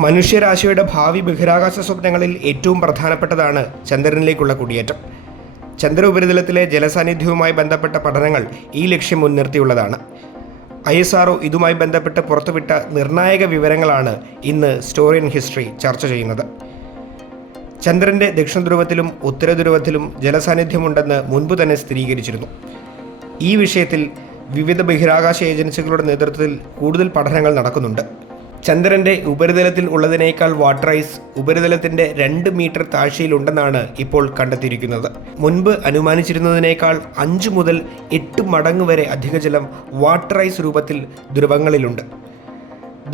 മനുഷ്യരാശിയുടെ ഭാവി ബഹിരാകാശ സ്വപ്നങ്ങളിൽ ഏറ്റവും പ്രധാനപ്പെട്ടതാണ് ചന്ദ്രനിലേക്കുള്ള കുടിയേറ്റം. ചന്ദ്ര ഉപരിതലത്തിലെ ജലസാന്നിധ്യവുമായി ബന്ധപ്പെട്ട പഠനങ്ങൾ ഈ ലക്ഷ്യം മുൻനിർത്തിയുള്ളതാണ്. ISRO ഇതുമായി ബന്ധപ്പെട്ട് പുറത്തുവിട്ട നിർണായക വിവരങ്ങളാണ് ഇന്ന് സ്റ്റോറി ഇൻ ഹിസ്റ്ററി ചർച്ച ചെയ്യുന്നത്. ചന്ദ്രൻ്റെ ദക്ഷിണധ്രുവത്തിലും ഉത്തരധ്രുവത്തിലും ജലസാന്നിധ്യമുണ്ടെന്ന് മുൻപ് തന്നെ സ്ഥിരീകരിച്ചിരുന്നു. ഈ വിഷയത്തിൽ വിവിധ ബഹിരാകാശ ഏജൻസികളുടെ നേതൃത്വത്തിൽ കൂടുതൽ പഠനങ്ങൾ നടക്കുന്നുണ്ട്. ചന്ദ്രൻ്റെ ഉപരിതലത്തിൽ ഉള്ളതിനേക്കാൾ വാട്ടർ ഐസ് ഉപരിതലത്തിൻ്റെ 2 മീറ്റർ താഴ്ചയിലുണ്ടെന്നാണ് ഇപ്പോൾ കണ്ടെത്തിയിരിക്കുന്നത്. മുൻപ് അനുമാനിച്ചിരുന്നതിനേക്കാൾ 5 മുതൽ 8 മടങ്ങ് വരെ അധിക ജലം വാട്ടർ ഐസ് രൂപത്തിൽ ധ്രുവങ്ങളിലുണ്ട്.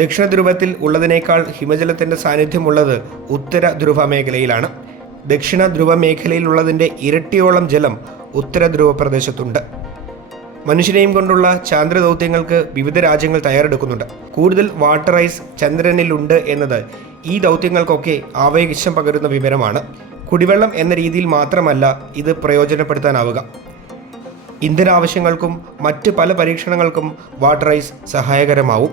ദക്ഷിണ ധ്രുവത്തിൽ ഉള്ളതിനേക്കാൾ ഹിമജലത്തിൻ്റെ സാന്നിധ്യമുള്ളത് ഉത്തര ധ്രുവ മേഖലയിലാണ്. ദക്ഷിണ ധ്രുവ മേഖലയിലുള്ളതിൻ്റെ ഇരട്ടിയോളം ജലം ഉത്തര ധ്രുവ പ്രദേശത്തുണ്ട്. മനുഷ്യനെയും കൊണ്ടുള്ള ചാന്ദ്ര ദൗത്യങ്ങൾക്ക് വിവിധ രാജ്യങ്ങൾ തയ്യാറെടുക്കുന്നുണ്ട്. കൂടുതൽ വാട്ടർ ഐസ് ചന്ദ്രനിലുണ്ട് എന്നത് ഈ ദൗത്യങ്ങൾക്കൊക്കെ ആവേശം പകരുന്ന വിവരമാണ്. കുടിവെള്ളം എന്ന രീതിയിൽ മാത്രമല്ല ഇത് പ്രയോജനപ്പെടുത്താനാവുക. ഇന്ധന ആവശ്യങ്ങൾക്കും മറ്റ് പല പരീക്ഷണങ്ങൾക്കും വാട്ടർ ഐസ് സഹായകരമാവും.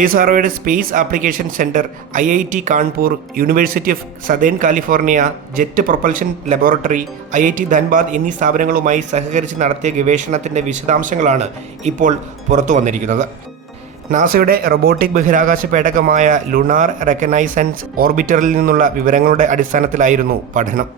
ISROയുടെ Space Application Centre, IIT Kanpur, University of Southern California, Jet Propulsion Laboratory, IIT Dhanbad എന്നീ സ്ഥാപനങ്ങളുമായി സഹകരിച്ച് നടത്തിയ ഗവേഷണത്തിൻ്റെ വിശദാംശങ്ങളാണ് ഇപ്പോൾ പുറത്തു വന്നിരിക്കുന്നത്. നാസയുടെ റോബോട്ടിക് ബഹിരാകാശ പേടകമായ ലുണാർ റെക്കഗ്നൈസൻസ് ഓർബിറ്ററിൽ നിന്നുള്ള വിവരങ്ങളുടെ അടിസ്ഥാനത്തിലായിരുന്നു പഠനം.